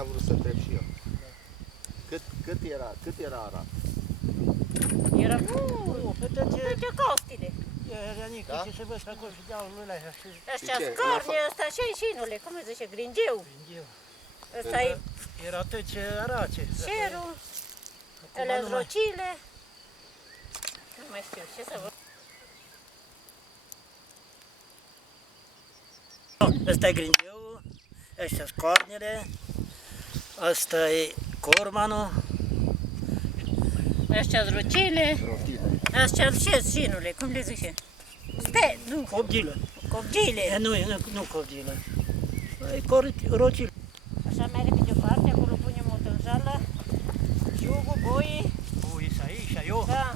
am vrut să întreb și eu. Cât era arat? Era uite ca o stile. Era nici Da? ce se văd pe acolo și dealurile alea și Ăștia ce? scorni, ăsta șinule, cum îi zice, gringeu. eu. Ăsta e Era tot ce arace. cerul, Acum alea nu mai- zrocile. Nu mai știu, ce să văd. Ăsta e grindeul, ăștia scoarnele, ăsta e cormanul, Ăștia zrocile, Rotile. ăștia șinule, cum le zice? Nu, copgilă. copgile. Nu copgilă. E rocile. Așa merge pe departe, acolo punem o tânjală, iugul, boii, Ui, să aici, și eu. da.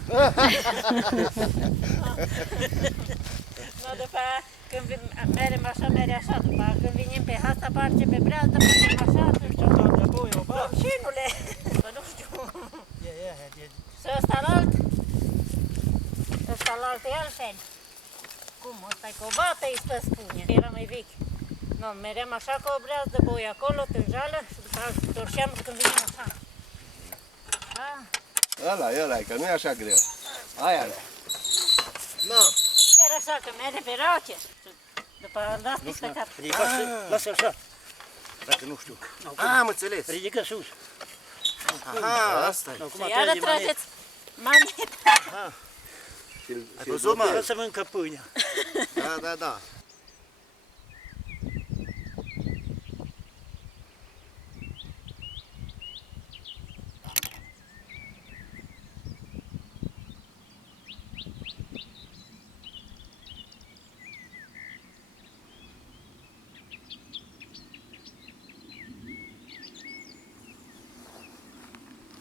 No, după aia, când merem așa, după aia, când venim pe asta parte, pe breazdă, punem așa, atunci Și tot de boi, o bag. șinule, că nu știu. E. Și ăsta e altfel. Cum? Ăsta e cu o bată, îi stă spune. Era mai vechi. Nu, meream așa cu o breazdă, boi acolo, tânjală și după aia torșeam când venim așa. Da? Ăla, că nu e așa greu. Aia. No. Chiar așa, că merge pe roce. După aia las pe cap. Lasă așa. Dacă nu știu. Am înțeles. Ridică sus. Aha, asta e. Acum Și iară trageți maneta. Ai văzut, mă? Să mâncă pâinea. Da.